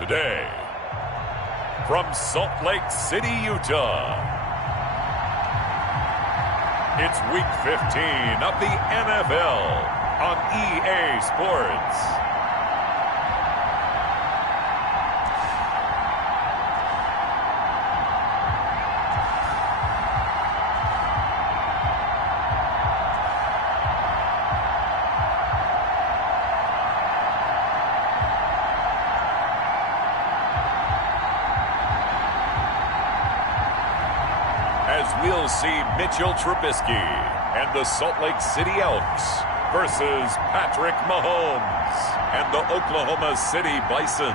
Today, from Salt Lake City, Utah, it's Week 15 of the NFL on EA Sports. As we'll see Mitchell Trubisky and the Salt Lake City Elks versus Patrick Mahomes and the Oklahoma City Bisons.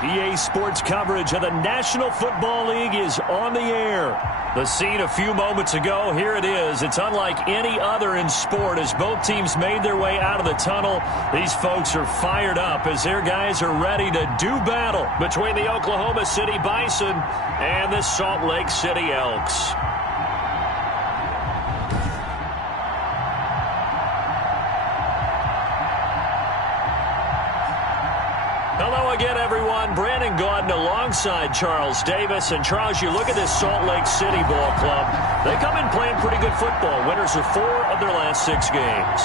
EA Sports coverage of the National Football League is on the air. The scene a few moments ago, here it is. It's unlike any other in sport as both teams made their way out of the tunnel. These folks are fired up as their guys are ready to do battle between the Oklahoma City Bison and the Salt Lake City Elks. Hello again, everyone. Brandon Gaudin alongside Charles Davis. And Charles, you look at this Salt Lake City ball club. They come in playing pretty good football. Winners of 4 of their last 6 games.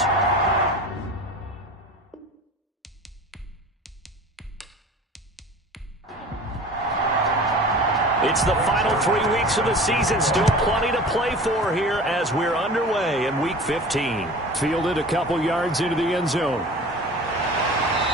It's the final 3 weeks of the season. Still plenty to play for here as we're underway in Week 15. Fielded a couple yards into the end zone.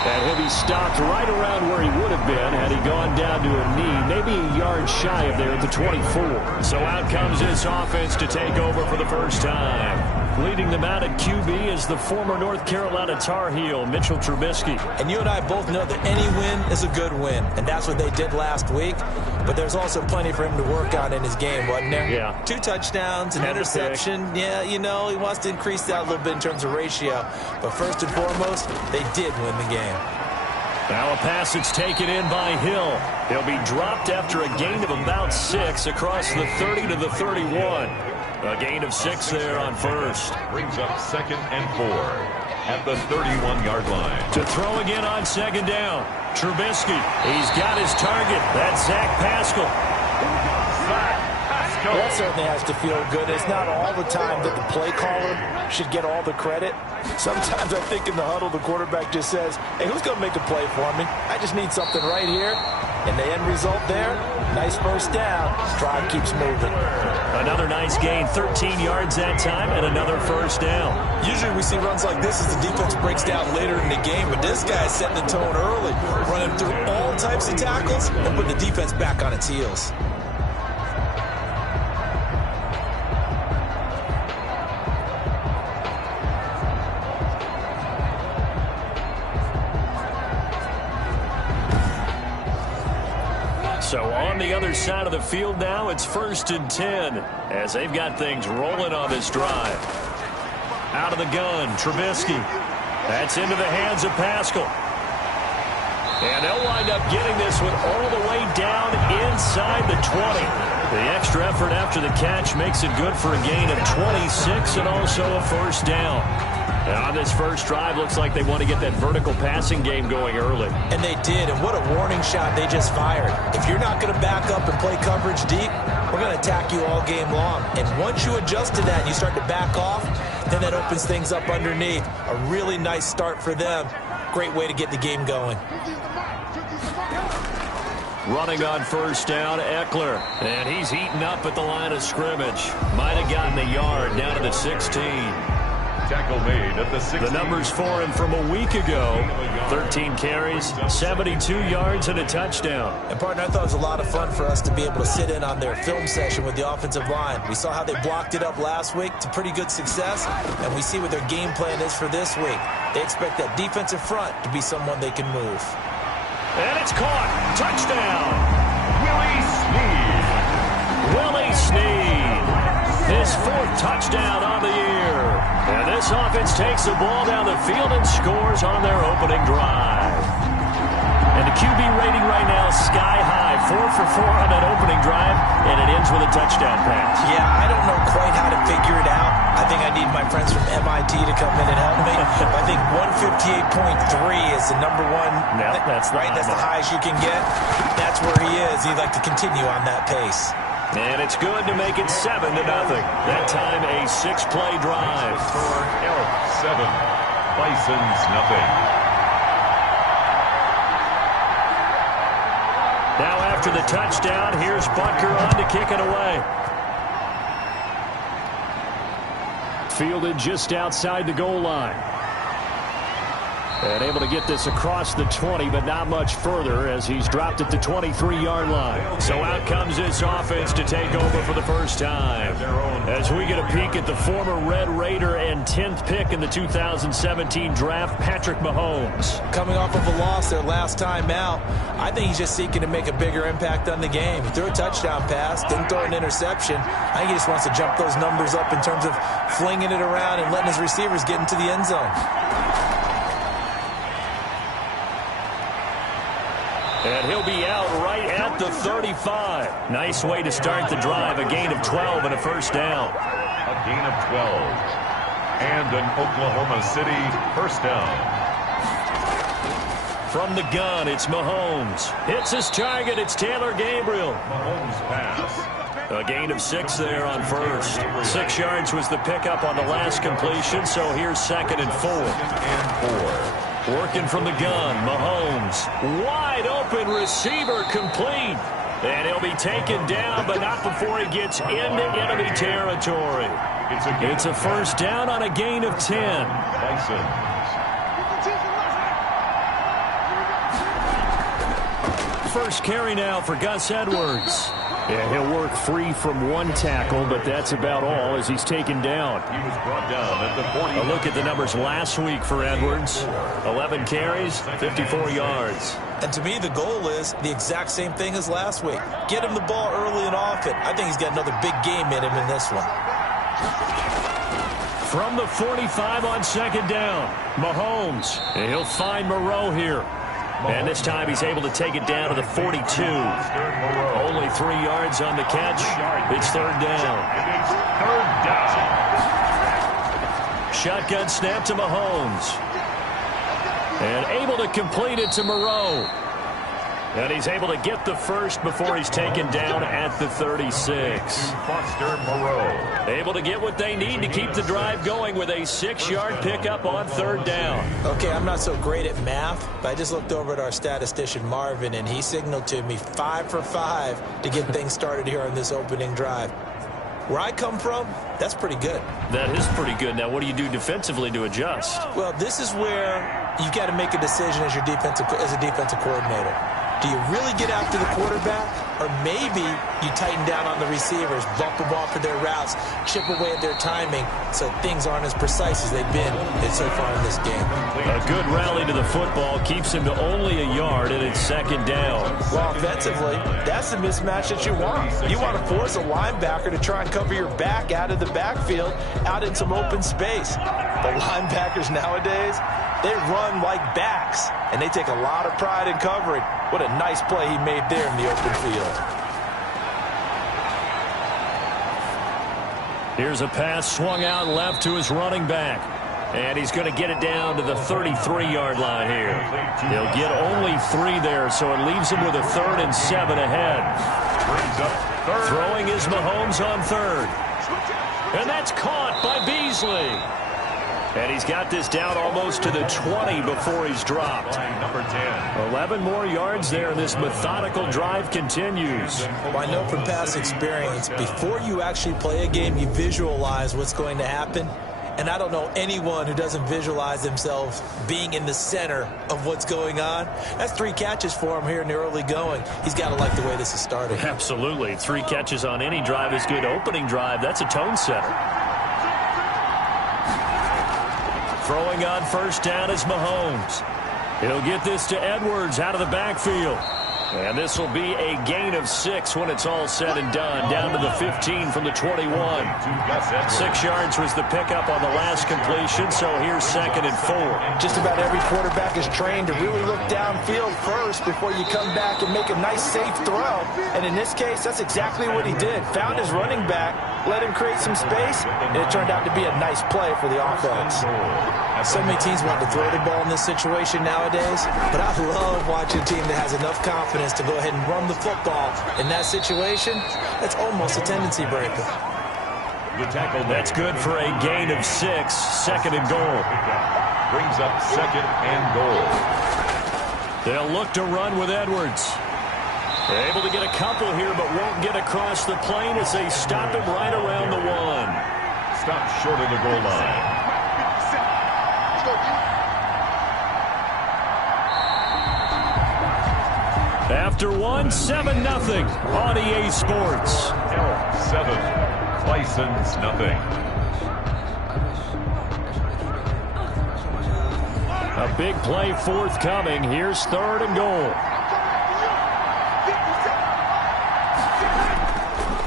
And he'll be stopped right around where he would have been had he gone down to a knee, maybe a yard shy of there at the 24. So out comes this offense to take over for the first time. Leading them out at QB is the former North Carolina Tar Heel, Mitchell Trubisky. And you and I both know that any win is a good win, and that's what they did last week. But there's also plenty for him to work on in his game, wasn't there? Yeah. 2 touchdowns, an interception. Yeah, you know, he wants to increase that a little bit in terms of ratio. But first and foremost, they did win the game. Now a pass that's taken in by Hill. He'll be dropped after a gain of about 6 across the 30 to the 31. A gain of 6 there on first. Brings up 2nd and 4 at the 31-yard line. To throw again on 2nd down. Trubisky, he's got his target. That's Zach Pascal. Well, that certainly has to feel good. It's not all the time that the play caller should get all the credit. Sometimes I think in the huddle, the quarterback just says, hey, who's going to make a play for me? I just need something right here. And the end result there, nice first down. Drive keeps moving. Another nice gain, 13 yards that time, and another first down. Usually we see runs like this as the defense breaks down later in the game, but this guy's setting the tone early, running through all types of tackles and putting the defense back on its heels. So on the other side of the field now, it's 1st and 10 as they've got things rolling on this drive. Out of the gun, Trubisky. That's into the hands of Pascal. And they'll wind up getting this one all the way down inside the 20. The extra effort after the catch makes it good for a gain of 26 and also a first down. And on this first drive, looks like they want to get that vertical passing game going early. And they did, and what a warning shot they just fired. If you're not going to back up and play coverage deep, we're going to attack you all game long. And once you adjust to that and you start to back off, then that opens things up underneath. A really nice start for them. Great way to get the game going. Running on first down, Eckler. And he's heating up at the line of scrimmage. Might have gotten a yard down to the 16. Tackle made at the 16. The numbers for him from a week ago. 13 carries, 72 yards, and a touchdown. And, partner, I thought it was a lot of fun for us to be able to sit in on their film session with the offensive line. We saw how they blocked it up last week to pretty good success, and we see what their game plan is for this week. They expect that defensive front to be someone they can move. And it's caught. Touchdown. Willie Snead. Willie Snead. His 4th touchdown on the year. And this offense takes the ball down the field and scores on their opening drive. And the QB rating right now sky high. 4 for 4 on that opening drive, and it ends with a touchdown pass. Yeah, I don't know quite how to figure it out. I think I need my friends from MIT to come in and help me. I think 158.3 is the number one. No, that's right. That's the highest you can get. That's where he is. He'd like to continue on that pace. And it's good to make it 7-0. That time a 6-play drive. For Elks 7, Bisons nothing. Now after the touchdown, here's Butker on to kick it away. Fielded just outside the goal line. And able to get this across the 20, but not much further as he's dropped at the 23-yard line. So out comes this offense to take over for the first time. As we get a peek at the former Red Raider and 10th pick in the 2017 draft, Patrick Mahomes. Coming off of a loss their last time out, I think he's just seeking to make a bigger impact on the game. He threw a touchdown pass, didn't throw an interception. I think he just wants to jump those numbers up in terms of flinging it around and letting his receivers get into the end zone. And he'll be out right at the 35. Nice way to start the drive. A gain of 12 and a first down. A gain of 12. And an Oklahoma City first down. From the gun, it's Mahomes. Hits his target. It's Taylor Gabriel. Mahomes pass. A gain of 6 there on first. 6 yards was the pickup on the last completion, so here's 2nd and 4. 2nd and 4. Working from the gun, Mahomes. Wide open receiver complete. And he'll be taken down, but not before he gets into enemy territory. It's a first down on a gain of 10. Bisons. First carry now for Gus Edwards. And he'll work free from 1 tackle, but that's about all as he's taken down. He was brought down at the 40. A look at the numbers last week for Edwards. 11 carries, 54 yards. And to me, the goal is the exact same thing as last week. Get him the ball early and often. I think he's got another big game in him in this one. From the 45 on 2nd down, Mahomes. And he'll find Moreau here. And this time he's able to take it down to the 42. Only 3 yards on the catch. It's 3rd down. It's 3rd down. Shotgun snap to Mahomes. And able to complete it to Moreau. And he's able to get the first before he's taken down at the 36. Foster Moreau. Able to get what they need to keep the drive going with a 6-yard pickup on 3rd down. Okay, I'm not so great at math, but I just looked over at our statistician, Marvin, and he signaled to me 5 for 5 to get things started here on this opening drive. Where I come from, that's pretty good. That is pretty good. Now, what do you do defensively to adjust? Well, this is where you got to make a decision as a defensive coordinator. Do you really get after the quarterback? Or maybe you tighten down on the receivers, bump them off of their routes, chip away at their timing so things aren't as precise as they've been so far in this game. A good rally to the football keeps him to only a yard, and it's 2nd down. Well, offensively, that's the mismatch that you want. You want to force a linebacker to try and cover your back out of the backfield, out in some open space. The linebackers nowadays, they run like backs, and they take a lot of pride in covering. What a nice play he made there in the open field. Here's a pass swung out left to his running back. And he's going to get it down to the 33-yard line here. He'll get only 3 there, so it leaves him with a 3rd and 7 ahead. Throwing is Mahomes on 3rd. And that's caught by Beasley. And he's got this down almost to the 20 before he's dropped. Number 10. 11 more yards there, and this methodical drive continues. Well, I know from past experience, before you actually play a game, you visualize what's going to happen. And I don't know anyone who doesn't visualize themselves being in the center of what's going on. That's 3 catches for him here in the early going. He's got to like the way this is starting. Absolutely. 3 catches on any drive is good. Opening drive, that's a tone setter. Throwing on first down is Mahomes. He'll get this to Edwards out of the backfield. And this will be a gain of 6 when it's all said and done. Down to the 15 from the 21. 6 yards was the pickup on the last completion, so here's 2nd and 4. Just about every quarterback is trained to really look downfield first before you come back and make a nice, safe throw. And in this case, that's exactly what he did. Found his running back, let him create some space, and it turned out to be a nice play for the offense. So many teams want to throw the ball in this situation nowadays, but I love watching a team that has enough confidence to go ahead and run the football. In that situation, that's almost a tendency breaker. The tackle that's good for a gain of 6, 2nd and goal. Brings up 2nd and goal. They'll look to run with Edwards. They're able to get a couple here, but won't get across the plane as they stop him right around the 1. Stopped short of the goal line. After 1, 7-0 on EA Sports. Elks 7, Bisons 0. A big play forthcoming. Here's 3rd and goal.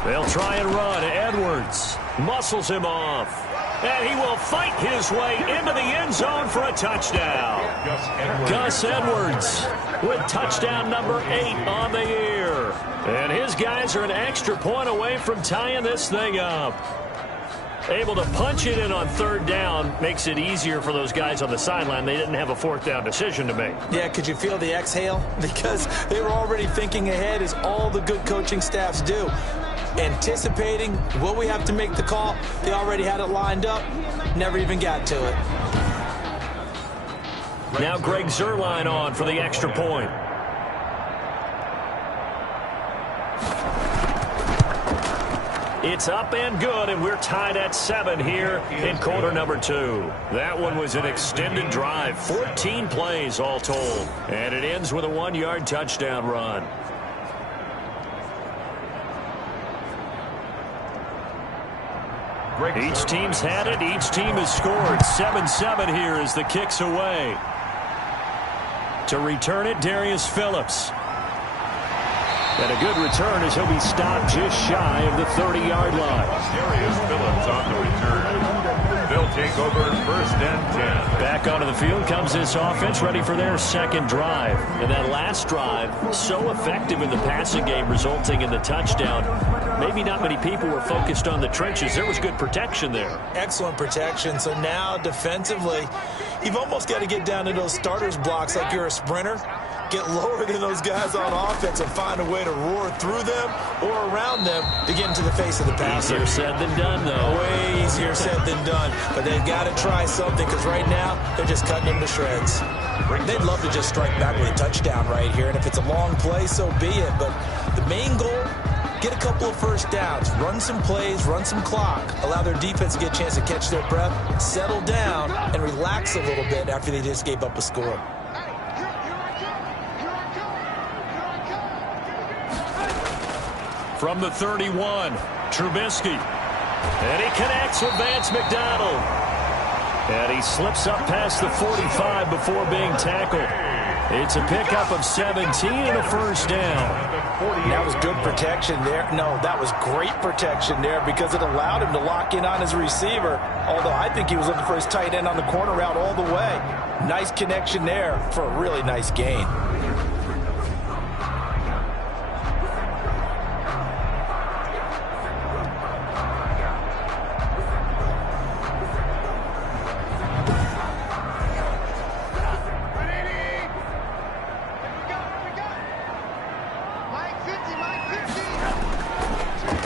They'll try and run. Edwards muscles him off. And he will fight his way into the end zone for a touchdown. Gus Edwards with touchdown number 8 on the year. And his guys are an extra point away from tying this thing up. Able to punch it in on 3rd down makes it easier for those guys on the sideline. They didn't have a 4th down decision to make. Yeah, could you feel the exhale? Because they were already thinking ahead, as all the good coaching staffs do. Anticipating, will we have to make the call? They already had it lined up, never even got to it. Now Greg Zuerlein on for the extra point. It's up and good, and we're tied at 7 here in quarter number 2. That one was an extended drive, 14 plays all told. And it ends with a 1-yard touchdown run. Each team's had it. Each team has scored. 7-7 here as the kick's away. To return it, Darius Phillips. And a good return as he'll be stopped just shy of the 30-yard line. Darius Phillips on the return. They'll take over 1st and 10. Back onto the field comes this offense, ready for their 2nd drive. And that last drive, so effective in the passing game, resulting in the touchdown. Maybe not many people were focused on the trenches. There was good protection there. Excellent protection. So now defensively, you've almost got to get down to those starters blocks like you're a sprinter. Get lower than those guys on offense and find a way to roar through them or around them to get into the face of the passer. Easier said than done, though. Way easier said than done. But they've got to try something, because right now they're just cutting them to shreds. They'd love to just strike back with a touchdown right here, and if it's a long play, so be it. But the main goal, get a couple of 1st downs, run some plays, run some clock, allow their defense to get a chance to catch their breath, settle down, and relax a little bit after they just gave up a score. From the 31, Trubisky. And he connects with Vance McDonald. And he slips up past the 45 before being tackled. It's a pickup of 17 and a 1st down. That was good protection there. No, that was great protection there, because it allowed him to lock in on his receiver. Although I think he was looking for his tight end on the corner route all the way. Nice connection there for a really nice gain.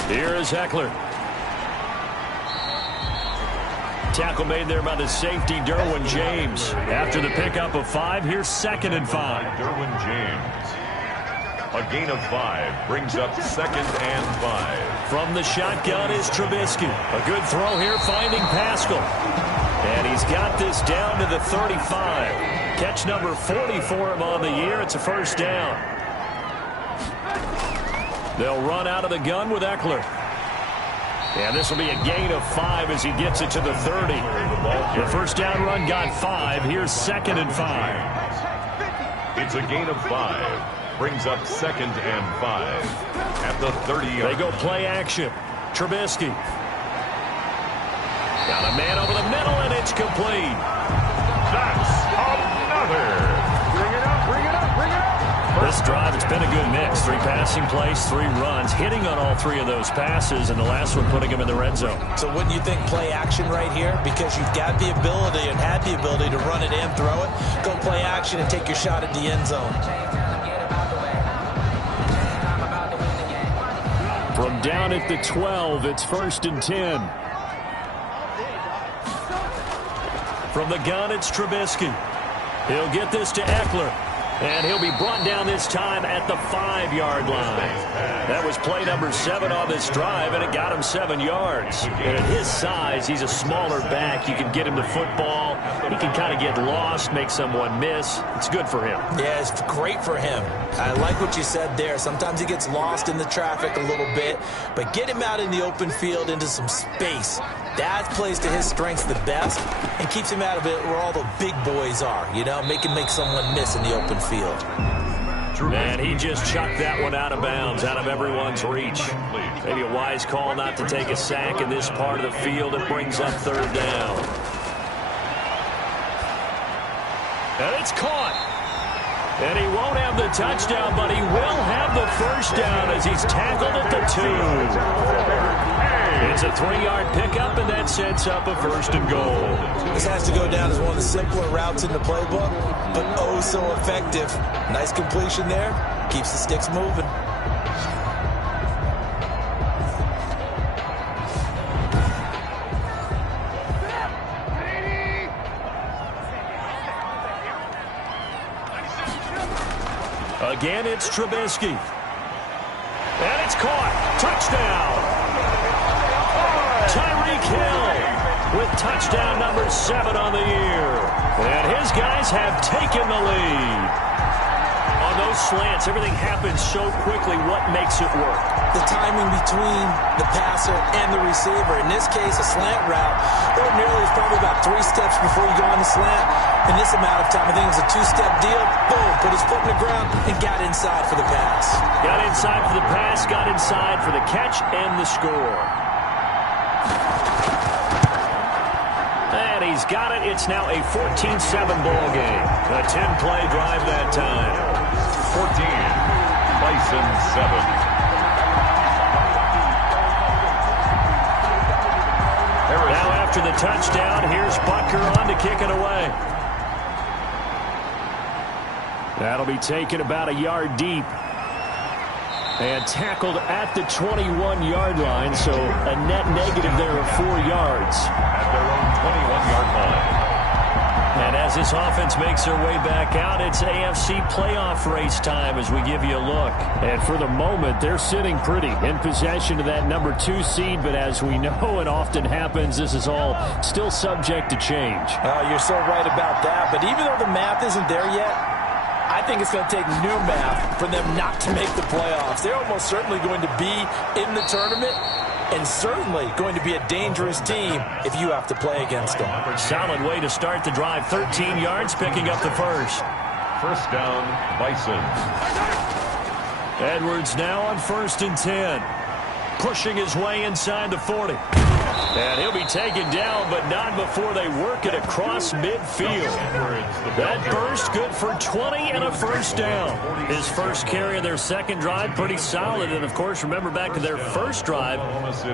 Here is Eckler. Tackle made there by the safety, Derwin James. After the pickup of 5, here's 2nd and 5. Derwin James. A gain of 5 brings up 2nd and 5. From the shotgun is Trubisky. A good throw here, finding Pascal. And he's got this down to the 35. Catch number 40 for him on the year. It's a 1st down. They'll run out of the gun with Eckler. And this will be a gain of 5 as he gets it to the 30. The 1st down run got 5. Here's 2nd and 5. It's a gain of 5. brings up 2nd and 5 at the 30-yard. They go play action. Trubisky. Got a man over the middle, and it's complete. That's another. Bring it up, bring it up, bring it up. This drive, it's been a good mix. 3 passing plays, 3 runs, hitting on all 3 of those passes, and the last one putting him in the red zone. So wouldn't you think play action right here? Because you've got the ability and had the ability to run it and throw it. Go play action and take your shot at the end zone. From down at the 12, it's 1st and 10. From the gun, it's Trubisky. He'll get this to Eckler. And he'll be brought down this time at the 5-yard line. That was play number 7 on this drive, and it got him 7 yards. And at his size, he's a smaller back. You can get him the football. He can kind of get lost, make someone miss. It's good for him. Yeah, it's great for him. I like what you said there. Sometimes he gets lost in the traffic a little bit, but get him out in the open field into some space. That plays to his strengths the best and keeps him out of it where all the big boys are, you know, make someone miss in the open field. Man, he just chucked that one out of bounds, out of everyone's reach. Maybe a wise call not to take a sack in this part of the field. It brings up 3rd down. And it's caught. And he won't have the touchdown, but he will have the 1st down as he's tackled at the 2. It's a 3-yard pickup, and that sets up a 1st and goal. This has to go down as one of the simpler routes in the playbook, but oh so effective. Nice completion there. Keeps the sticks moving. Again, it's Trubisky. And it's caught. Touchdown. Tyreek Hill with touchdown number 7 on the year. And his guys have taken the lead. On those slants, everything happens so quickly. What makes it work? The timing between the passer and the receiver. In this case, a slant route. Ordinarily, it's probably about 3 steps before you go on the slant. In this amount of time, I think it was a 2-step deal. Boom, put his foot in the ground and got inside for the pass. Got inside for the pass, got inside for the catch and the score. And he's got it. It's now a 14-7 ball game. A 10-play drive that time. 14, Bisons 7. Now after the touchdown, here's Butker on to kick it away. That'll be taken about a yard deep. And tackled at the 21-yard line, so a net negative there of 4 yards. At their own 21-yard line. And as this offense makes their way back out, it's AFC playoff race time as we give you a look. And for the moment, they're sitting pretty in possession of that number 2 seed. But as we know it often happens, this is all still subject to change. You're so right about that. But even though the math isn't there yet, I think it's going to take new math for them not to make the playoffs. They're almost certainly going to be in the tournament and certainly going to be a dangerous team if you have to play against them. Solid way to start the drive. 13 yards, picking up the 1st. 1st down, Bison. Edwards now on 1st and 10. Pushing his way inside the 40. And he'll be taken down, but not before they work it across midfield. That burst good for 20 and a 1st down. His first carry of their 2nd drive, pretty solid. And, of course, remember back to their 1st drive,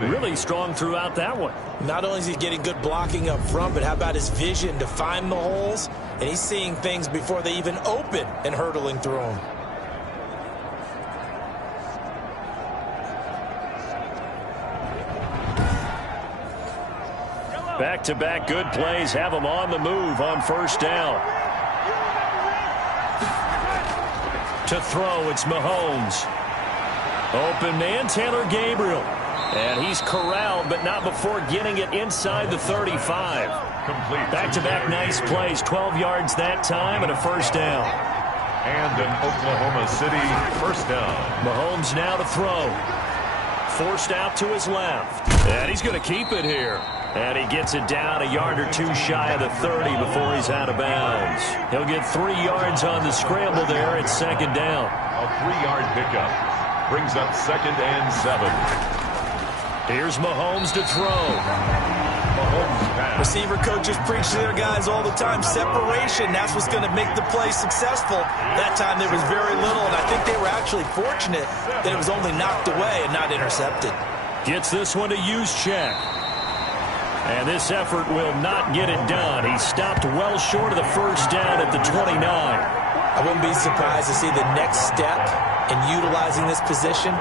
really strong throughout that one. Not only is he getting good blocking up front, but how about his vision to find the holes? And he's seeing things before they even open and hurtling through them. Back-to-back good plays have them on the move on 1st down. To throw, it's Mahomes. Open man, Taylor Gabriel. And he's corralled, but not before getting it inside the 35. Complete. Back-to-back nice plays, 12 yards that time and a 1st down. And an Oklahoma City 1st down. Mahomes now to throw. Forced out to his left. And he's going to keep it here. And he gets it down a yard or two shy of the 30 before he's out of bounds. He'll get 3 yards on the scramble there. It's second down. A 3-yard pickup brings up 2nd and 7. Here's Mahomes to throw. Mahomes pass. Receiver coaches preach to their guys all the time. Separation, that's what's going to make the play successful. That time there was very little, and I think they were actually fortunate that it was only knocked away and not intercepted. Gets this one to Juszczyk. And this effort will not get it done. He stopped well short of the first down at the 29. I wouldn't be surprised to see the next step in utilizing this position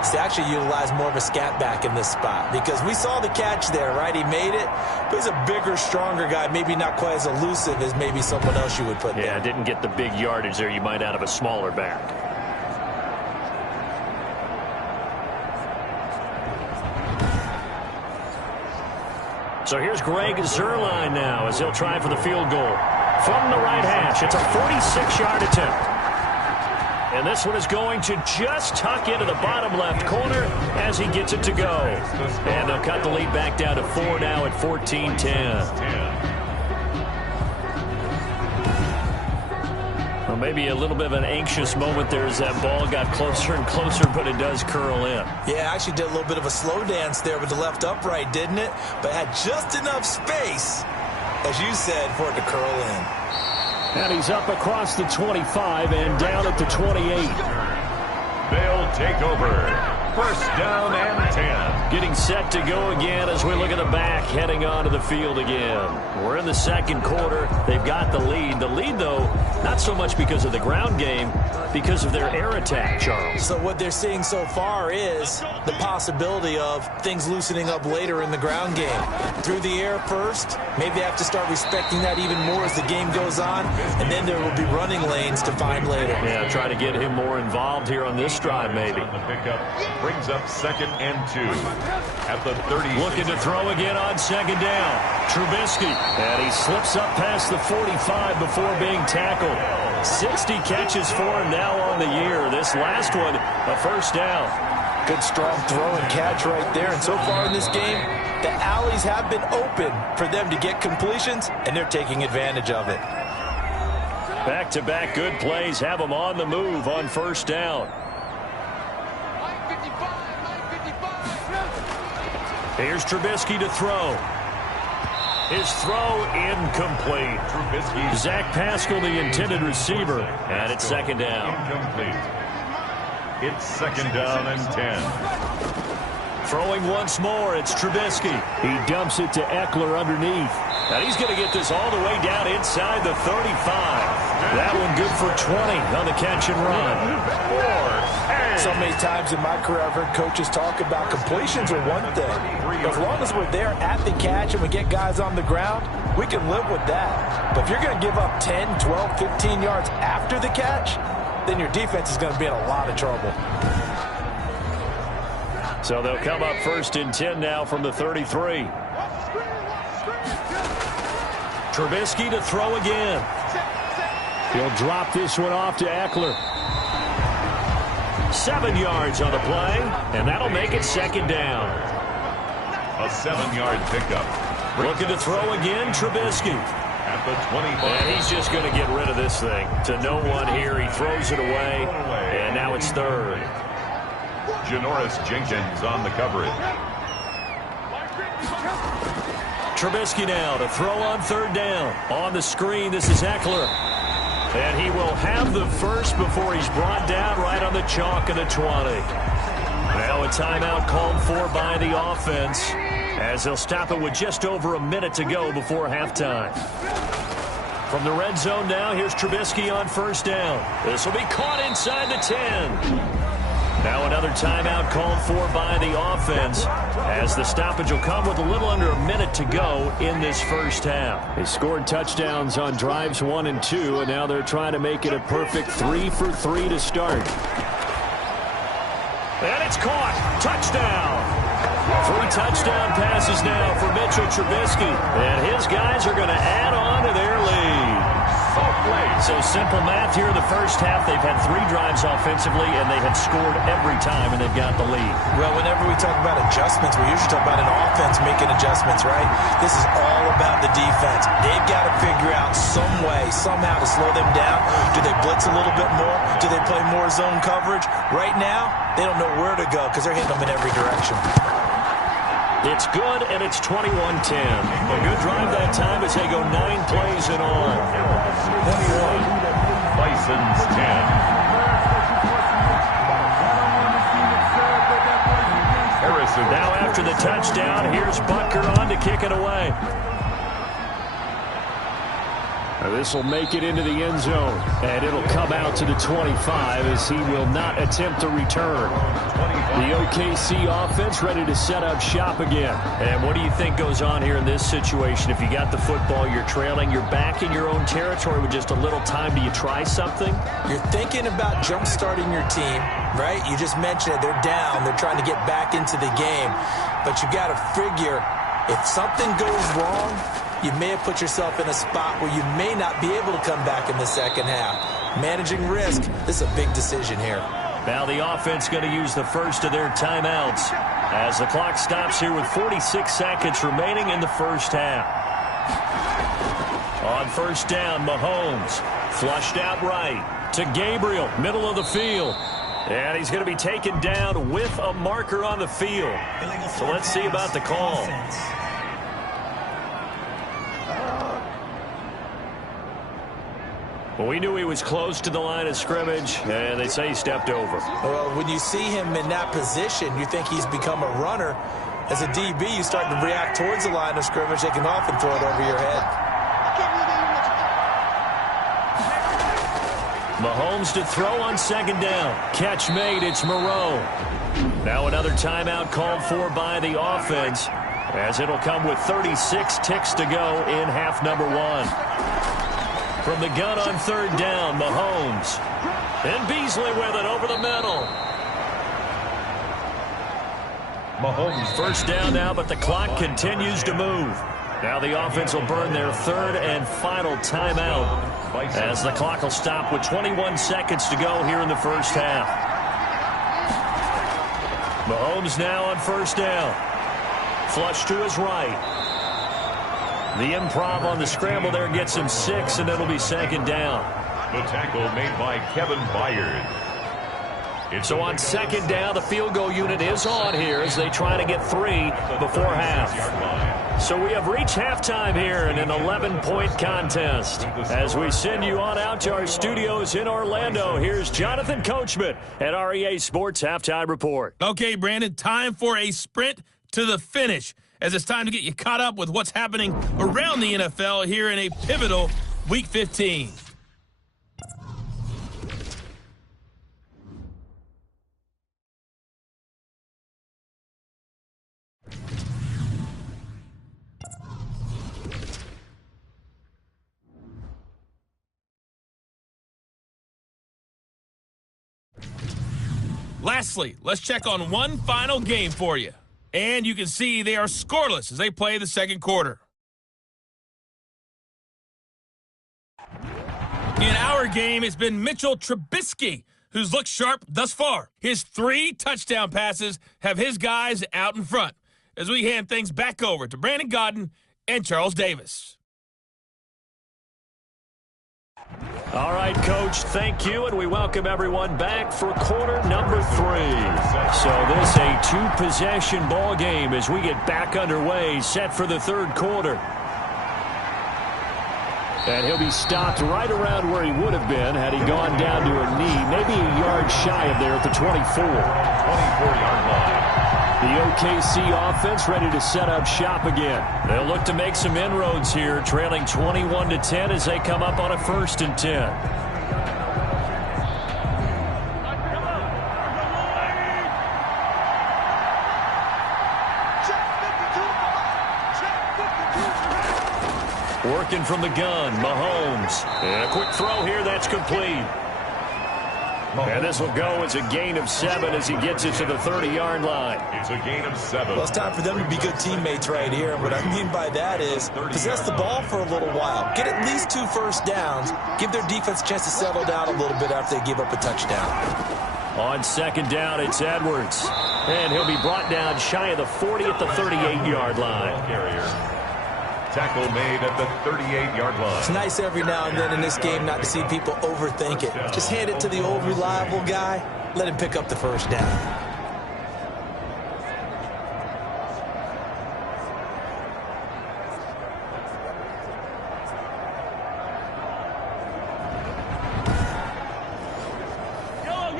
is to actually utilize more of a scat back in this spot, because we saw the catch there, right? He made it, but he's a bigger, stronger guy, maybe not quite as elusive as maybe someone else you would put there. Yeah, didn't get the big yardage there you might out of a smaller back. So here's Greg Zuerlein now as he'll try for the field goal. From the right hash, it's a 46-yard attempt. And this one is going to just tuck into the bottom left corner as he gets it to go. And they'll cut the lead back down to 4 now at 14-10. Well, maybe a little bit of an anxious moment there as that ball got closer and closer, but it does curl in. Yeah, actually did a little bit of a slow dance there with the left upright, didn't it? But had just enough space, as you said, for it to curl in. And he's up across the 25 and down at the 28. They'll take over. First down and 10. Getting set to go again as we look at the back, heading onto the field again. We're in the second quarter. They've got the lead. The lead, though, not so much because of the ground game, because of their air attack, Charles. So what they're seeing so far is the possibility of things loosening up later in the ground game. Through the air first, maybe they have to start respecting that even more as the game goes on, and then there will be running lanes to find later. Yeah, try to get him more involved here on this drive, maybe. The pickup brings up 2nd and 2 at the 30. Looking to throw again on second down. Trubisky. And he slips up past the 45 before being tackled. 60 catches for him now on the year. This last one, a first down. Good strong throw and catch right there. And so far in this game, the alleys have been open for them to get completions, and they're taking advantage of it. Back-to-back good plays have them on the move on first down. Here's Trubisky to throw. His throw incomplete. Trubisky. Zach Pascal, the intended receiver, and it's second down. Incomplete. It's second down and 10. Throwing once more, it's Trubisky. He dumps it to Eckler underneath. And he's going to get this all the way down inside the 35. That one good for 20 on the catch and run. So many times in my career I've heard coaches talk about completions are one thing. As long as we're there at the catch and we get guys on the ground, we can live with that. But if you're going to give up 10, 12, 15 yards after the catch, then your defense is going to be in a lot of trouble. So they'll come up 1st and 10 now from the 33. Trubisky to throw again. He'll drop this one off to Eckler. 7 yards on the play, and that'll make it second down. A 7-yard pickup. Looking to throw again, Trubisky. At the 25. And he's just going to get rid of this thing. To no one here. He throws it away, and now it's third. Janoris Jenkins on the coverage. Trubisky now to throw on third down. On the screen, this is Eckler. And he will have the first before he's brought down right on the chalk of the 20. Now a timeout called for by the offense as they'll stop it with just over a minute to go before halftime. From the red zone now, here's Trubisky on first down. This will be caught inside the 10. Now another timeout called for by the offense as the stoppage will come with a little under a minute to go in this first half. They scored touchdowns on drives 1 and 2, and now they're trying to make it a perfect 3 for 3 to start. And it's caught. Touchdown. 3 touchdown passes now for Mitchell Trubisky. And his guys are going to add on to their lead. play. So simple math here in the first half. They've had 3 drives offensively, and they have scored every time, and they've got the lead. Well, whenever we talk about adjustments, we usually talk about an offense making adjustments, right? This is all about the defense. They've got to figure out some way, somehow to slow them down. Do they blitz a little bit more? Do they play more zone coverage? Right now, they don't know where to go because they're hitting them in every direction. It's good, and it's 21-10. A good drive that time as they go 9 plays in all. 21, Bisons 10. Harrison. Now after the touchdown, here's Butker on to kick it away. This will make it into the end zone, and it'll come out to the 25 as he will not attempt to return. The OKC offense ready to set up shop again. And what do you think goes on here in this situation? If you got the football, you're trailing, you're back in your own territory with just a little time. Do you try something? You're thinking about jump-starting your team, right? You just mentioned it. They're down. They're trying to get back into the game. But you got to figure if something goes wrong, you may have put yourself in a spot where you may not be able to come back in the second half. Managing risk, this is a big decision here. Now the offense going to use the first of their timeouts as the clock stops here with 46 seconds remaining in the first half. On first down, Mahomes flushed out right to Gabriel, middle of the field. And he's going to be taken down with a marker on the field. So let's see about the call. Well, we knew he was close to the line of scrimmage, and they say he stepped over. Well, when you see him in that position, you think he's become a runner. As a DB, you start to react towards the line of scrimmage. They can often throw it over your head. Mahomes to throw on second down. Catch made. It's Moreau. Now another timeout called for by the offense, as it'll come with 36 ticks to go in half number 1. From the gun on third down, Mahomes. And Beasley with it over the middle. Mahomes. First down now, but the clock continues to move. Now the offense will burn their third and final timeout as the clock will stop with 21 seconds to go here in the first half. Mahomes now on first down. Flush to his right. The improv on the scramble there gets him 6, and it'll be second down. The tackle made by Kevin Byard. So on second down, the field goal unit is on here as they try to get 3 before half. So we have reached halftime here in an 11-point contest. As we send you on out to our studios in Orlando, here's Jonathan Coachman at REA Sports Halftime Report. Okay, Brandon, time for a sprint to the finish, as it's time to get you caught up with what's happening around the NFL here in a pivotal Week 15. Lastly, let's check on one final game for you. And you can see they are scoreless as they play the second quarter. In our game, it's been Mitchell Trubisky who's looked sharp thus far. His 3 touchdown passes have his guys out in front as we hand things back over to Brandon Godden and Charles Davis. All right, Coach, thank you, and we welcome everyone back for quarter number 3. So this a 2-possession ball game as we get back underway, set for the third quarter. And he'll be stopped right around where he would have been had he gone down to a knee, maybe a yard shy of there at the 24. 24-yard line. The OKC offense ready to set up shop again. They'll look to make some inroads here, trailing 21-10 as they come up on a 1st and 10. Working from the gun, Mahomes. And a quick throw here, that's complete. And this will go as a gain of 7 as he gets it to the 30-yard line. It's a gain of 7. Well, it's time for them to be good teammates right here. And what I mean by that is possess the ball for a little while. Get at least 2 first downs. Give their defense a chance to settle down a little bit after they give up a touchdown. On second down, it's Edwards. And he'll be brought down shy of the 40 at the 38-yard line. Tackle made at the 38-yard line. It's nice every now and then in this game not to see people overthink it. Just hand it to the old reliable guy. Let him pick up the first down.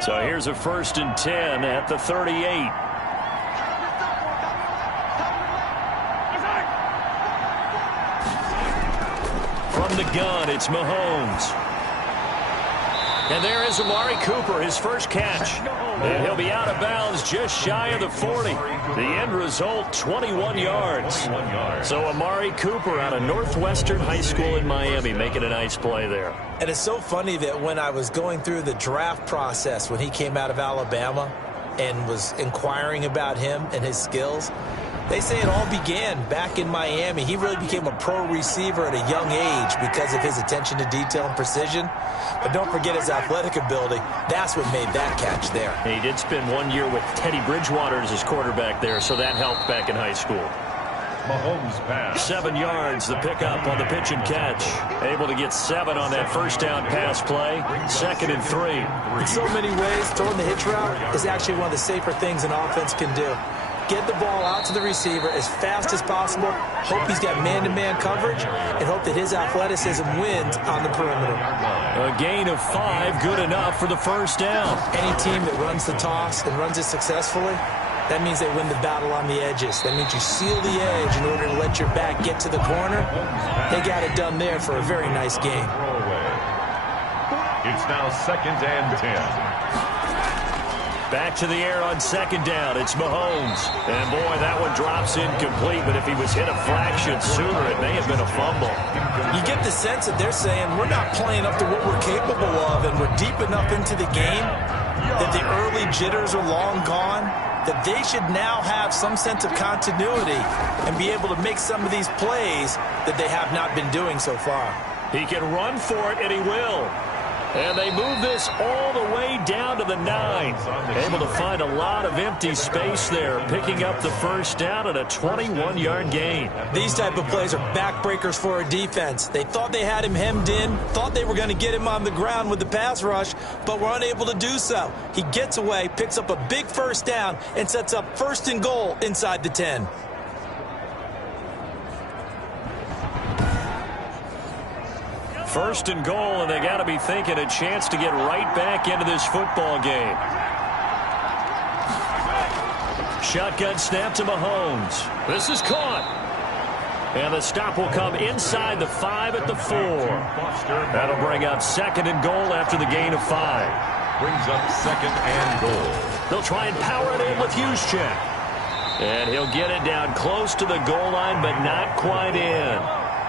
So here's a 1st and 10 at the 38. From the gun, it's Mahomes. And there is Amari Cooper, his first catch. And he'll be out of bounds just shy of the 40. The end result, 21 yards. So Amari Cooper out of Northwestern High School in Miami making a nice play there. And it's so funny that when I was going through the draft process when he came out of Alabama and was inquiring about him and his skills, they say it all began back in Miami. He really became a pro receiver at a young age because of his attention to detail and precision. But don't forget his athletic ability. That's what made that catch there. He did spend 1 year with Teddy Bridgewater as his quarterback there, so that helped back in high school. Mahomes pass. 7 yards, the pickup on the pitch and catch. Able to get 7 on that first down pass play. 2nd and 3. In so many ways, throwing the hitch route is actually one of the safer things an offense can do. Get the ball out to the receiver as fast as possible, hope he's got man-to-man coverage, and hope that his athleticism wins on the perimeter. A gain of 5, good enough for the first down. Any team that runs the toss and runs it successfully, that means they win the battle on the edges. That means you seal the edge in order to let your back get to the corner. They got it done there for a very nice game. It's now 2nd and 10. Back to the air on second down. It's Mahomes. And, boy, that one drops incomplete. But if he was hit a fraction sooner, it may have been a fumble. You get the sense that they're saying we're not playing up to what we're capable of, and we're deep enough into the game that the early jitters are long gone, that they should now have some sense of continuity and be able to make some of these plays that they have not been doing so far. He can run for it, and he will. And they move this all the way down to the 9. Able to find a lot of empty space there, picking up the first down at a 21-yard gain. These type of plays are backbreakers for a defense. They thought they had him hemmed in, thought they were going to get him on the ground with the pass rush, but were unable to do so. He gets away, picks up a big first down, and sets up 1st and goal inside the 10. First and goal, and they got to be thinking a chance to get right back into this football game. Shotgun snap to Mahomes. This is caught. And the stop will come inside the 5 at the 4. That'll bring up 2nd and goal after the gain of 5. Brings up 2nd and goal. They'll try and power it in with Juszczyk. And he'll get it down close to the goal line, but not quite in.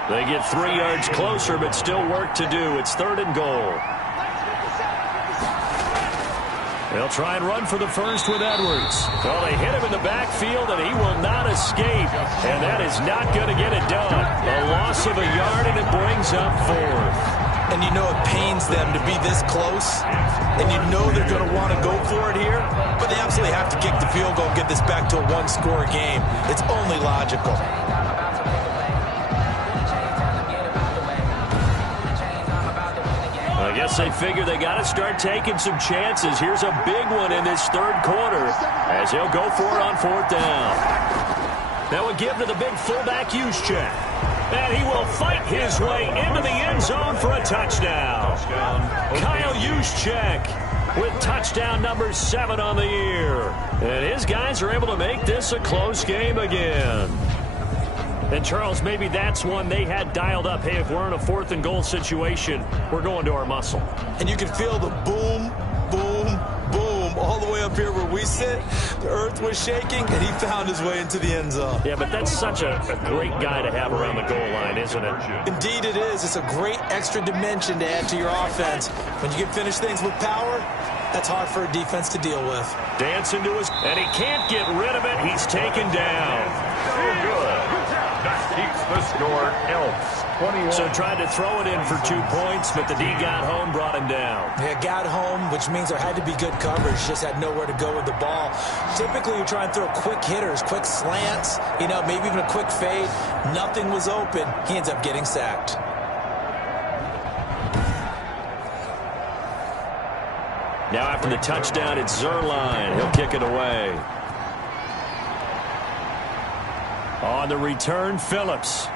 They get 3 yards closer, but still work to do. It's 3rd and goal. They'll try and run for the first with Edwards. Well, they hit him in the backfield, and he will not escape. And that is not going to get it done. A loss of a yard, and it brings up 4th. And you know it pains them to be this close. And you know they're going to want to go for it here. But they absolutely have to kick the field goal and get this back to a one-score game. It's only logical. I guess they figure they got to start taking some chances. Here's a big one in this 3rd quarter as he'll go for it on 4th down. That would give to the big fullback Juszczyk. And he will fight his way into the end zone for a touchdown. Kyle Juszczyk with touchdown number 7 on the year. And his guys are able to make this a close game again. And, Charles, maybe that's one they had dialed up. Hey, if we're in a 4th and goal situation, we're going to our muscle. And you can feel the boom, boom, boom all the way up here where we sit. The earth was shaking, and he found his way into the end zone. Yeah, but that's such a great guy to have around the goal line, isn't it? Indeed it is. It's a great extra dimension to add to your offense. When you can finish things with power, That's hard for a defense to deal with. Dancing to his, and he can't get rid of it. He's taken down. So good. That keeps the score Elks 21. So tried to throw it in for 2 points, but the D got home, brought him down. Yeah, got home, which means there had to be good coverage. Just had nowhere to go with the ball. Typically, you try and throw quick hitters, quick slants, maybe even a quick fade. Nothing was open. He ends up getting sacked. Now after the touchdown, it's Zerline. He'll kick it away. On the return, Phillips.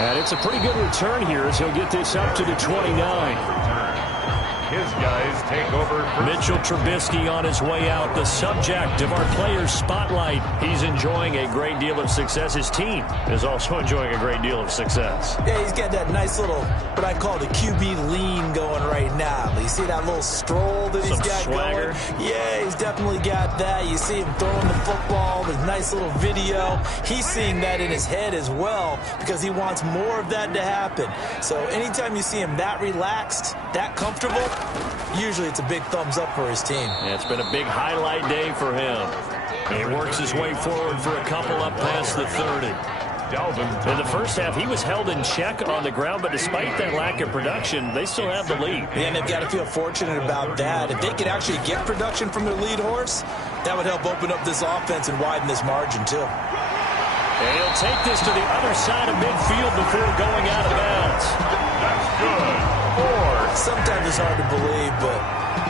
And it's a pretty good return here as he'll get this up to the 29. His guys take over. Mitchell Trubisky on his way out, the subject of our players' spotlight. He's enjoying a great deal of success. His team is also enjoying a great deal of success. Yeah, he's got that nice little, what I call the QB lean going right now. You see that little stroll that he's got swagger going? Yeah, he's definitely got that. You see him throwing the football, the nice little video. He's seeing that in his head as well because he wants more of that to happen. So anytime you see him that relaxed, that comfortable, usually it's a big thumbs up for his team. Yeah, it's been a big highlight day for him. He works his way forward for a couple up past the 30. In the first half, he was held in check on the ground, but despite that lack of production, they still have the lead. Yeah, and they've got to feel fortunate about that. If they could actually get production from their lead horse, that would help open up this offense and widen this margin, too. And he'll take this to the other side of midfield before going out of bounds. That's good. Sometimes it's hard to believe, but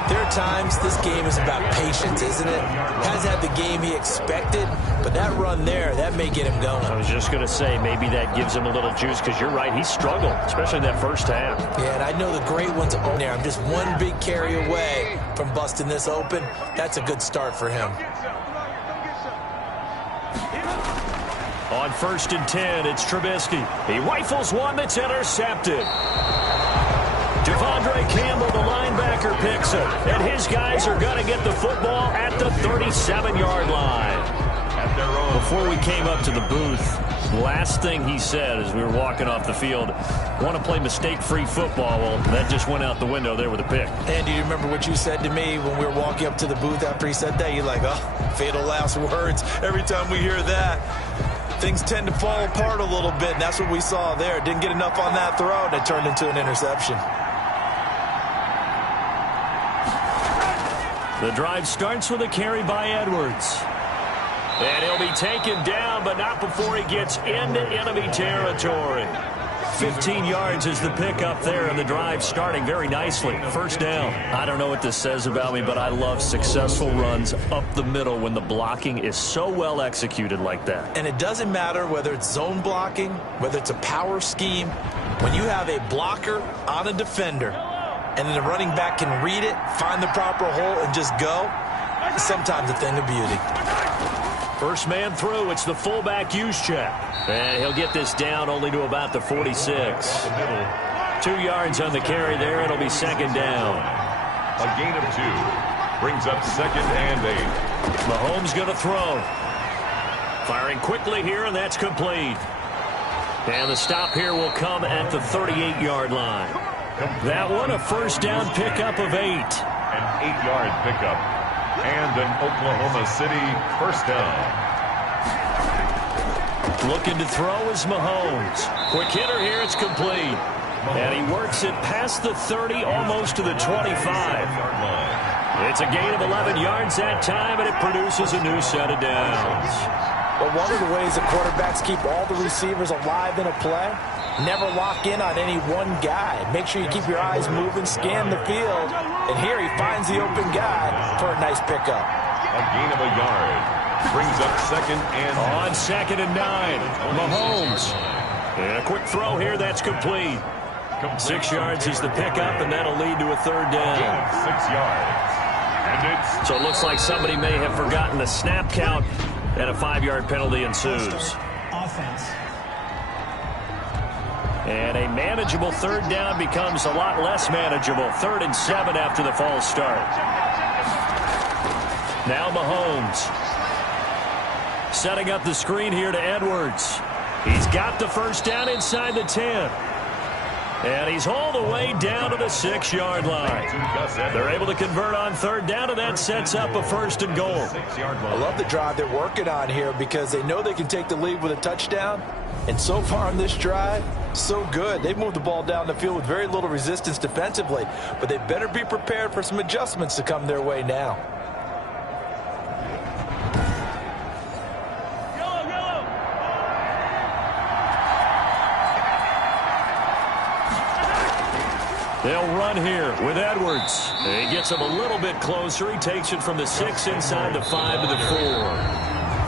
there are times this game is about patience, isn't it? Hasn't had the game he expected, but that run there, that may get him going. I was just going to say, maybe that gives him a little juice, because you're right, he struggled, especially in that first half. Yeah, and I know the great ones open there. I'm just one big carry away from busting this open. That's a good start for him. On 1st and 10, it's Trubisky. He rifles one that's intercepted. Devondre Campbell, the linebacker, picks it. And his guys are going to get the football at the 37-yard line. At their own. Before we came up to the booth, last thing he said as we were walking off the field, want to play mistake-free football. Well, that just went out the window there with a pick. And do you remember what you said to me when we were walking up to the booth after he said that? You're like, oh, fatal last words. Every time we hear that, things tend to fall apart a little bit, and that's what we saw there. Didn't get enough on that throw, and it turned into an interception. The drive starts with a carry by Edwards. And he'll be taken down, but not before he gets into enemy territory. 15 yards is the pickup there, and the drive starting very nicely. First down. I don't know what this says about me, but I love successful runs up the middle when the blocking is so well executed like that. And it doesn't matter whether it's zone blocking, whether it's a power scheme. When you have a blocker on a defender, and then the running back can read it, find the proper hole, and just go, sometimes a thing of beauty. First man through, it's the fullback use check. And he'll get this down only to about the 46. 2 yards on the carry there. It'll be second down. A gain of 2 brings up 2nd and 8. Mahomes going to throw. Firing quickly here, and that's complete. And the stop here will come at the 38-yard line. That one, a first down pickup of 8. An 8-yard pickup. And an Oklahoma City first down. Looking to throw is Mahomes. Quick hitter here, it's complete. And he works it past the 30, almost to the 25. It's a gain of 11 yards that time, and it produces a new set of downs. Well, one of the ways that quarterbacks keep all the receivers alive in a play, never lock in on any one guy. Make sure you keep your eyes moving, scan the field. And here he finds the open guy for a nice pickup. A gain of a yard. Brings up 2nd and... On 2nd and 9, Mahomes. And a quick throw here, that's complete. 6 yards is the pickup, and that'll lead to a third down. 6 yards. And it's... So it looks like somebody may have forgotten the snap count, and a 5-yard penalty ensues. Offense. And a manageable third down becomes a lot less manageable. 3rd and 7 after the false start. Now Mahomes. Setting up the screen here to Edwards. He's got the first down inside the 10. And he's all the way down to the 6-yard line. They're able to convert on third down, and that sets up a 1st and goal. I love the drive they're working on here because they know they can take the lead with a touchdown. And so far on this drive, so good. They've moved the ball down the field with very little resistance defensively. But they better be prepared for some adjustments to come their way now. They'll run here with Edwards. He gets him a little bit closer. He takes it from the 6 inside the 5 to the 4.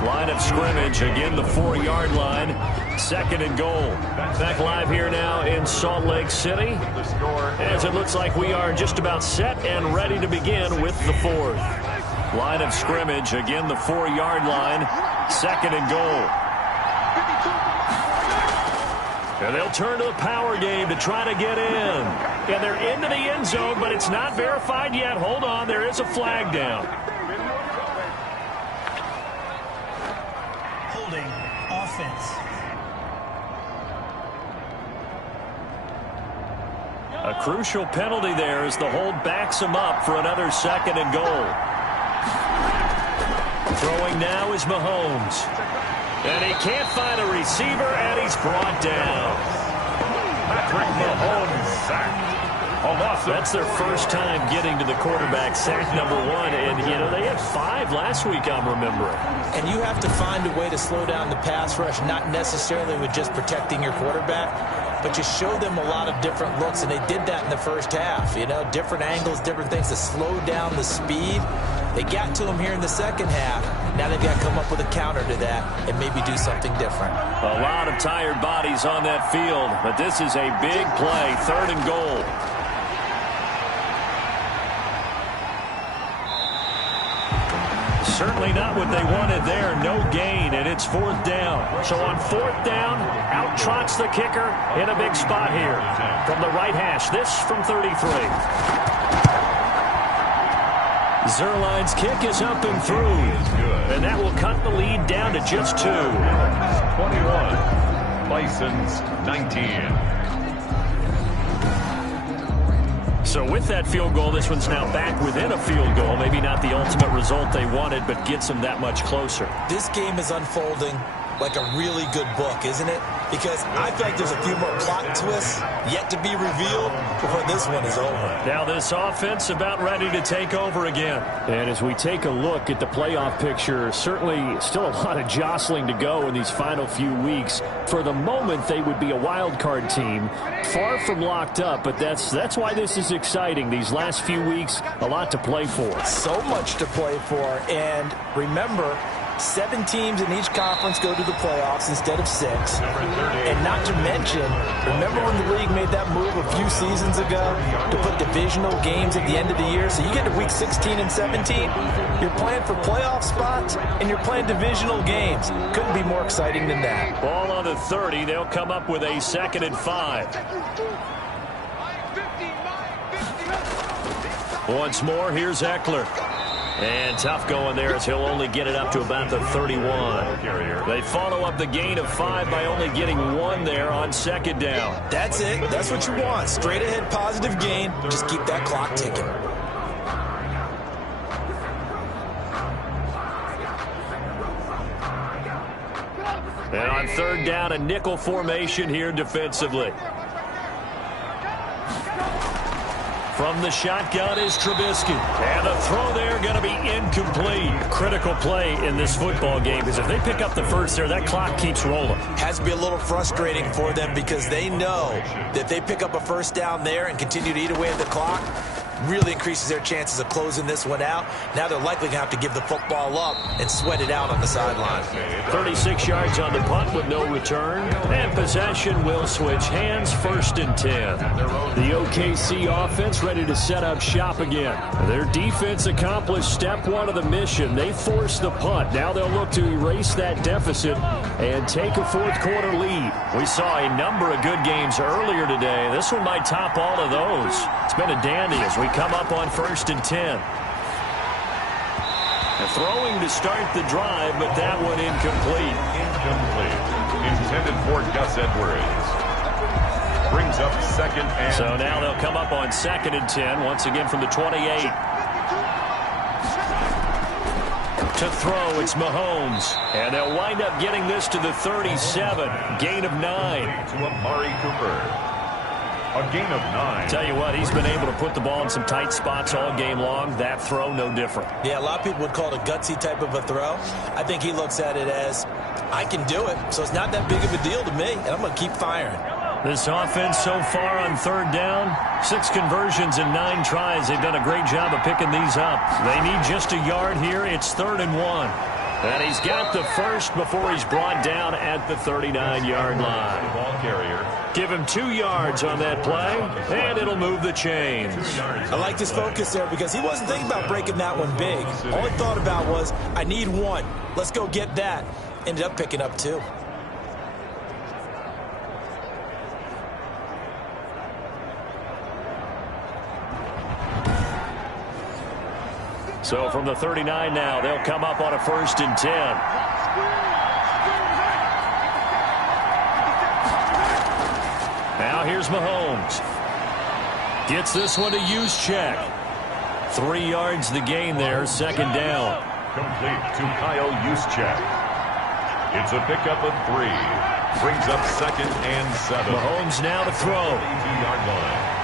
Line of scrimmage, again the 4-yard line. 2nd and goal. Back live here now in Salt Lake City, as it looks like we are just about set and ready to begin with the 4th. Line of scrimmage, again the 4-yard line. 2nd and goal. And they'll turn to the power game to try to get in. And they're into the end zone, but it's not verified yet. Hold on, there is a flag down. Holding offense. A crucial penalty there as the hold backs him up for another 2nd and goal. Throwing now is Mahomes. And he can't find a receiver, and he's brought down. Patrick Mahomes sacked. That's their first time getting to the quarterback, sack number 1. And, you know, they had 5 last week, I'm remembering. And you have to find a way to slow down the pass rush, not necessarily with just protecting your quarterback, but you show them a lot of different looks, and they did that in the first half. You know, different angles, different things to slow down the speed. They got to him here in the second half. Now they've got to come up with a counter to that and maybe do something different. A lot of tired bodies on that field, but this is a big play, 3rd and goal. Certainly not what they wanted there. No gain, and it's 4th down. So on 4th down, out trots the kicker in a big spot here. From the right hash, this from 33. Zerline's kick is up and through. And that will cut the lead down to just 2. 21. Bisons 19. So with that field goal, this one's now back within a field goal. Maybe not the ultimate result they wanted, but gets them that much closer. This game is unfolding like a really good book, isn't it? Because I feel like there's a few more plot twists yet to be revealed before this one is over. Now this offense about ready to take over again. And as we take a look at the playoff picture, certainly still a lot of jostling to go in these final few weeks. For the moment, they would be a wild card team, far from locked up, but that's why this is exciting. These last few weeks, a lot to play for. So much to play for, and remember, 7 teams in each conference go to the playoffs instead of 6. And not to mention, remember when the league made that move a few seasons ago to put divisional games at the end of the year? So you get to week 16 and 17, you're playing for playoff spots, and you're playing divisional games. Couldn't be more exciting than that. Ball on the 30. They'll come up with a 2nd and 5. Once more, here's Eckler. And tough going there as he'll only get it up to about the 31. They follow up the gain of 5 by only getting 1 there on 2nd down. That's it. That's what you want. Straight ahead positive gain. Just keep that clock ticking. And on 3rd down, a nickel formation here defensively. From the shotgun is Trubisky. And the throw there going to be incomplete. Critical play in this football game because if they pick up the first there, that clock keeps rolling. Has to be a little frustrating for them because they know that they pick up a first down there and continue to eat away at the clock, really increases their chances of closing this one out. Now they're likely going to have to give the football up and sweat it out on the sideline. 36 yards on the punt with no return. And possession will switch hands, 1st and 10. The OKC offense ready to set up shop again. Their defense accomplished step 1 of the mission. They forced the punt. Now they'll look to erase that deficit and take a 4th quarter lead. We saw a number of good games earlier today. This one might top all of those. It's been a dandy as we come up on 1st and 10. Throwing to start the drive, but that one incomplete. Intended for Gus Edwards. Brings up second and... So now they'll come up on 2nd and 10, once again from the 28. To throw, it's Mahomes. And they'll wind up getting this to the 37. Gain of 9. To Amari Cooper. A gain of 9. Tell you what, he's been able to put the ball in some tight spots all game long. That throw, no different. Yeah, a lot of people would call it a gutsy type of a throw. I think he looks at it as, I can do it, so it's not that big of a deal to me, and I'm going to keep firing. This offense so far on 3rd down, 6 conversions and 9 tries. They've done a great job of picking these up. They need just a yard here. It's 3rd and 1. And he's got the first before he's brought down at the 39-yard line. Ball carrier. Give him 2 yards on that play, and it'll move the chains. I liked his focus there because he wasn't thinking about breaking that one big. All he thought about was, I need 1. Let's go get that. Ended up picking up 2. So from the 39 now, they'll come up on a 1st and 10. Now here's Mahomes. Gets this one to use check. 3 yards the gain there, 2nd down. Complete to Kyle Juszczyk. It's a pickup of 3. Brings up 2nd and 7. Mahomes now to throw. 80-yard line.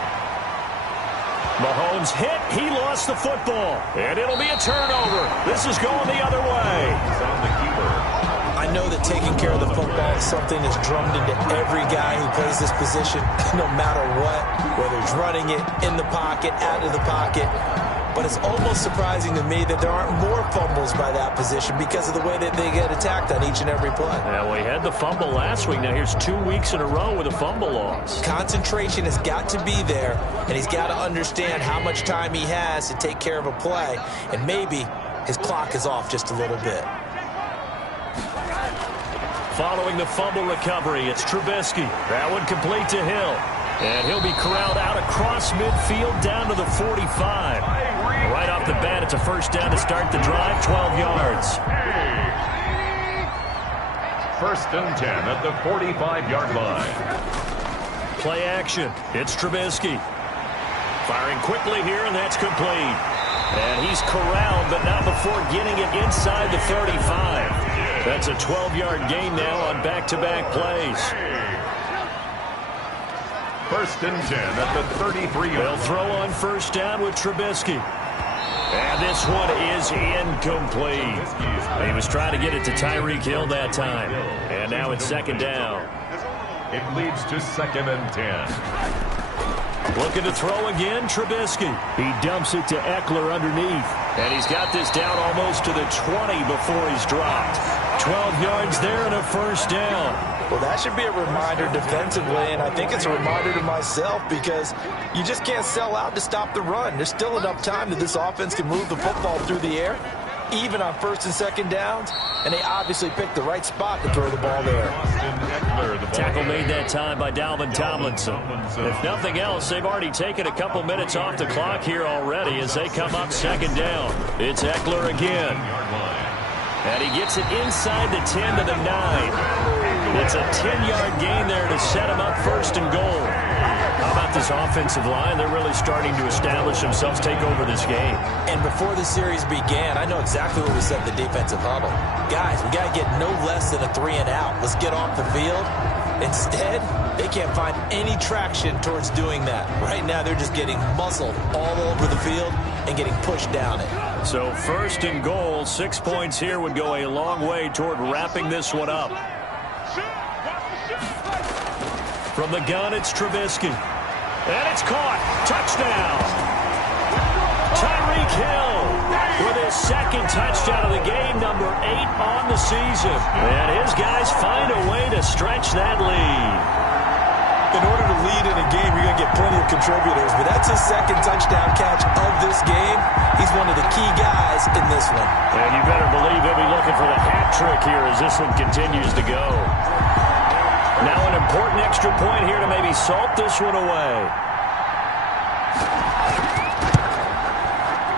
Mahomes hit. He lost the football. And it'll be a turnover. This is going the other way. He's on the keeper. I know that taking care of the football is something that's drummed into every guy who plays this position, no matter what, whether he's running it, in the pocket, out of the pocket. But it's almost surprising to me that there aren't more fumbles by that position because of the way that they get attacked on each and every play. Yeah, we had the fumble last week. Now here's 2 weeks in a row with a fumble loss. Concentration has got to be there, and he's got to understand how much time he has to take care of a play, and maybe his clock is off just a little bit. Following the fumble recovery, it's Trubisky. That one complete to Hill. And he'll be corralled out across midfield down to the 45. Right off the bat, it's a 1st down to start the drive, 12 yards. 1st and 10 at the 45-yard line. Play action. It's Trubisky. Firing quickly here, and that's complete. And he's corralled, but not before getting it inside the 35. That's a 12-yard gain now on back-to-back plays. 1st and 10 at the 33. They'll throw on 1st down with Trubisky. And this one is incomplete. He was trying to get it to Tyreek Hill that time. And now it's 2nd down. It leads to 2nd and 10. Looking to throw again, Trubisky. He dumps it to Eckler underneath. And he's got this down almost to the 20 before he's dropped. 12 yards there and a 1st down. Well, that should be a reminder defensively, and I think it's a reminder to myself because you just can't sell out to stop the run. There's still enough time that this offense can move the football through the air, even on 1st and 2nd downs, and they obviously picked the right spot to throw the ball there. Tackle made that time by Dalvin Tomlinson. If nothing else, they've already taken a couple minutes off the clock here already as they come up 2nd down. It's Eckler again. And he gets it inside the 10 to the 9. It's a 10-yard gain there to set him up 1st and goal. How about this offensive line? They're really starting to establish themselves, take over this game. And before the series began, I know exactly what we said in the defensive huddle. Guys, we got to get no less than a 3 and out. Let's get off the field. Instead, they can't find any traction towards doing that. Right now, they're just getting muscled all over the field and getting pushed down it. So 1st and goal, 6 points here would go a long way toward wrapping this one up. From the gun, it's Trubisky. And it's caught. Touchdown. Tyreek Hill with his 2nd touchdown of the game, number 8 on the season. And his guys find a way to stretch that lead. In order to lead in a game, you're going to get plenty of contributors, but that's his 2nd touchdown catch of this game. He's one of the key guys in this one. And you better believe he'll be looking for the hat trick here as this one continues to go. Now an important extra point here to maybe salt this one away.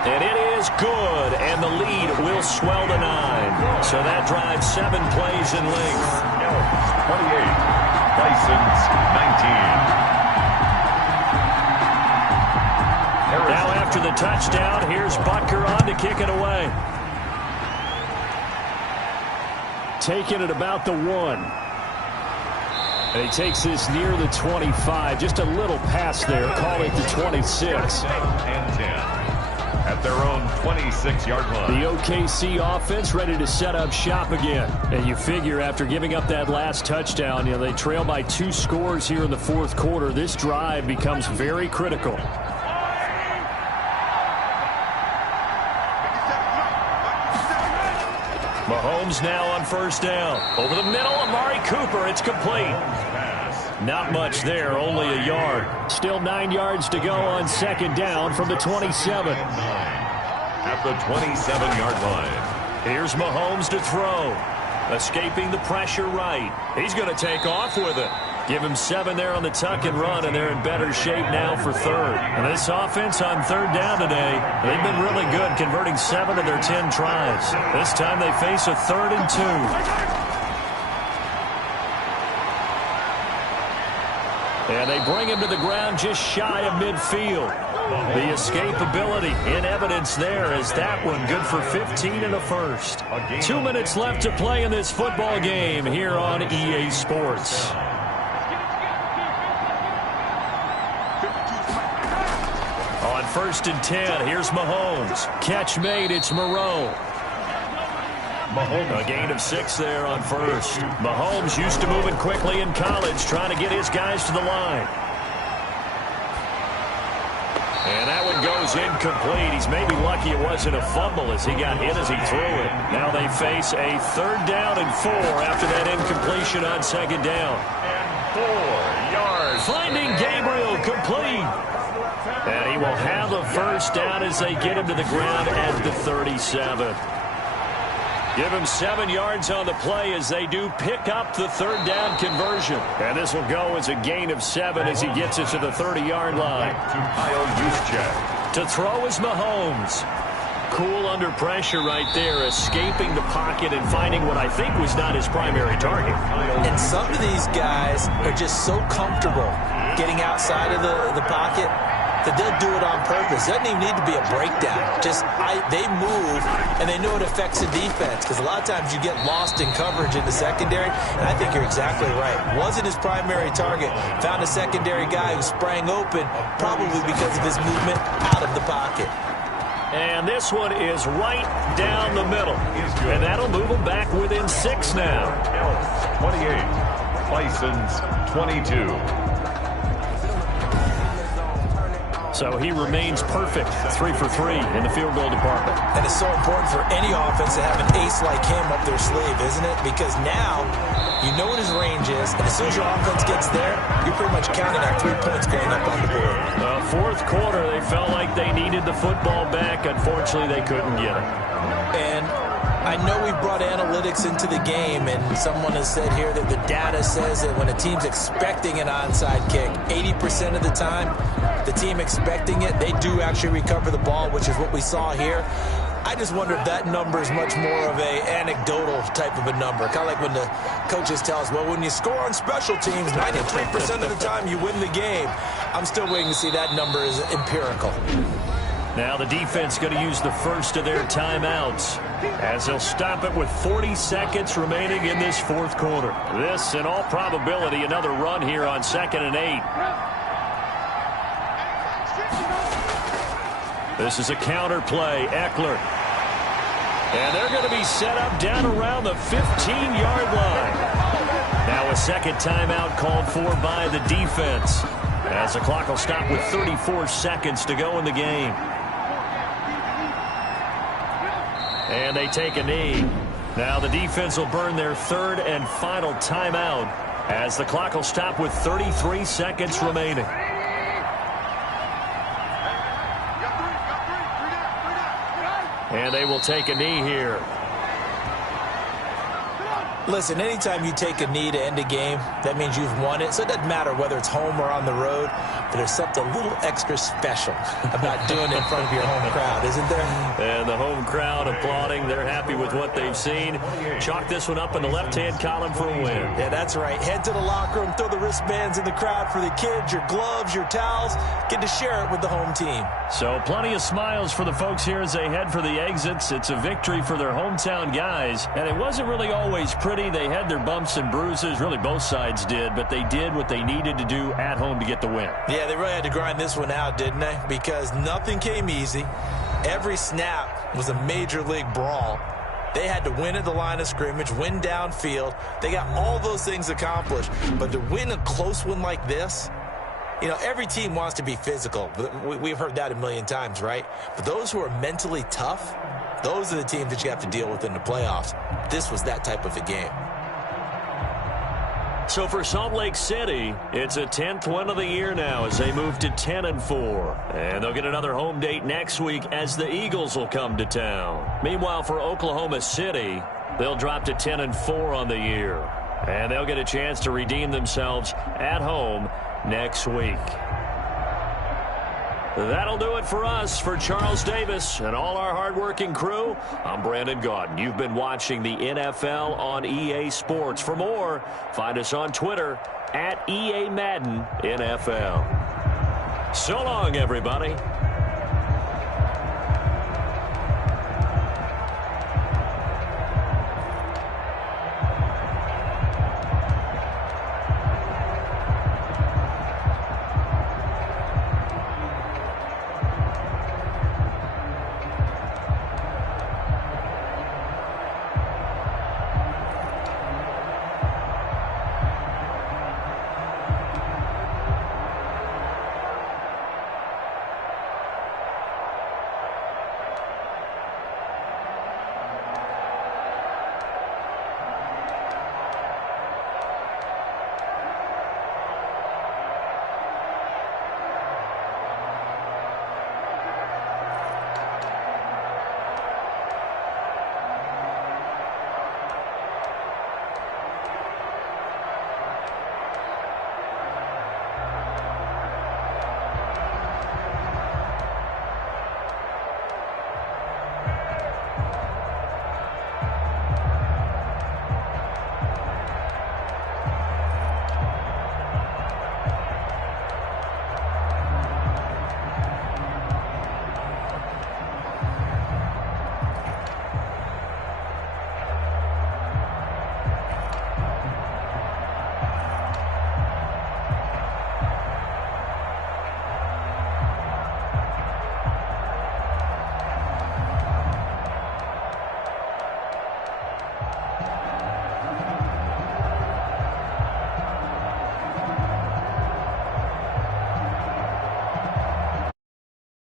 And it is good, and the lead will swell to 9. So that drives 7 plays in length. 28, Bisons 19. after the touchdown. Here's Butker on to kick it away. Taking it about the 1. And he takes this near the 25. Just a little pass there. Call it the 26. And 10 at their own 26-yard line. The OKC offense ready to set up shop again. And you figure after giving up that last touchdown, they trail by 2 scores here in the fourth quarter. This drive becomes very critical. Mahomes now on first down. Over the middle, Amari Cooper. It's complete. Not much there, only a yard. Still 9 yards to go on second down from the 27. At the 27-yard line. Here's Mahomes to throw. Escaping the pressure right. He's going to take off with it. Give him 7 there on the tuck and run, and they're in better shape now for third. And this offense on third down today, they've been really good, converting 7 of their 10 tries. This time they face a 3rd and 2. And they bring him to the ground just shy of midfield. The escapability in evidence there as that one good for 15 and a first. 2 minutes left to play in this football game here on EA Sports. On 1st and 10, here's Mahomes. Catch made, it's Moreau. A gain of 6 there on first. Mahomes used to moving quickly in college, trying to get his guys to the line. And that one goes incomplete. He's maybe lucky it wasn't a fumble as he got hit as he threw it. Now they face a 3rd down and 4 after that incompletion on 2nd down. And 4 yards. Finding Gabriel complete. And he will have a first down as they get him to the ground at the 37. Give him 7 yards on the play as they do pick up the 3rd down conversion. And this will go as a gain of 7 as he gets it to the 30-yard line. To throw is Mahomes. Cool under pressure right there, escaping the pocket and finding what I think was not his primary target. And some of these guys are just so comfortable getting outside of the pocket that they'll do it on purpose. It doesn't even need to be a breakdown. They move, and they know it affects the defense, because a lot of times you get lost in coverage in the secondary, and I think you're exactly right. Wasn't his primary target. Found a secondary guy who sprang open, probably because of his movement out of the pocket. And this one is right down the middle. And that'll move them back within 6 now. Elks 28, Bisons 22. So he remains perfect, 3 for 3 in the field goal department. And it's so important for any offense to have an ace like him up their sleeve, isn't it? Because now you know what his range is, and as soon as your offense gets there, you're pretty much counting on 3 points going up on the board. Fourth quarter, they felt like they needed the football back. Unfortunately, they couldn't get it. And I know we've brought analytics into the game, and someone has said here that the data says that when a team's expecting an onside kick, 80% of the time, the team expecting it, they do actually recover the ball, which is what we saw here. I just wonder if that number is much more of a anecdotal type of a number. Kind of like when the coaches tell us, well, when you score on special teams, 93% of the time you win the game. I'm still waiting to see that number is empirical. Now the defense going to use the first of their timeouts as they'll stop it with 40 seconds remaining in this fourth quarter. This, in all probability, another run here on 2nd and 8. This is a counter play. Eckler. And they're going to be set up down around the 15-yard line. Now a second timeout called for by the defense, as the clock will stop with 34 seconds to go in the game. And they take a knee. Now the defense will burn their 3rd and final timeout as the clock will stop with 33 seconds remaining. And they will take a knee here. Listen, anytime you take a knee to end a game, that means you've won it. So it doesn't matter whether it's home or on the road, but there's something a little extra special about doing it in front of your home crowd, isn't there? And the home crowd applauding. They're happy with what they've seen. Chalk this one up in the left-hand column for a win. Yeah, that's right. Head to the locker room, throw the wristbands in the crowd for the kids, your gloves, your towels. Get to share it with the home team. So plenty of smiles for the folks here as they head for the exits. It's a victory for their hometown guys, and it wasn't really always pretty. They had their bumps and bruises. Really, both sides did, but they did what they needed to do at home to get the win. Yeah, they really had to grind this one out, didn't they? Because nothing came easy. Every snap was a major league brawl. They had to win at the line of scrimmage, win downfield. They got all those things accomplished. But to win a close one like this, you know, every team wants to be physical. We've heard that a million times, right? But those who are mentally tough, those are the teams that you have to deal with in the playoffs. This was that type of a game. So for Salt Lake City, it's a 10th win of the year now as they move to 10-4. And they'll get another home date next week as the Eagles will come to town. Meanwhile, for Oklahoma City, they'll drop to 10-4 on the year. And they'll get a chance to redeem themselves at home next week. That'll do it for us. For Charles Davis and all our hardworking crew, I'm Brandon Gaudin. You've been watching the NFL on EA Sports. For more, find us on Twitter @EA Madden NFL. So long, everybody.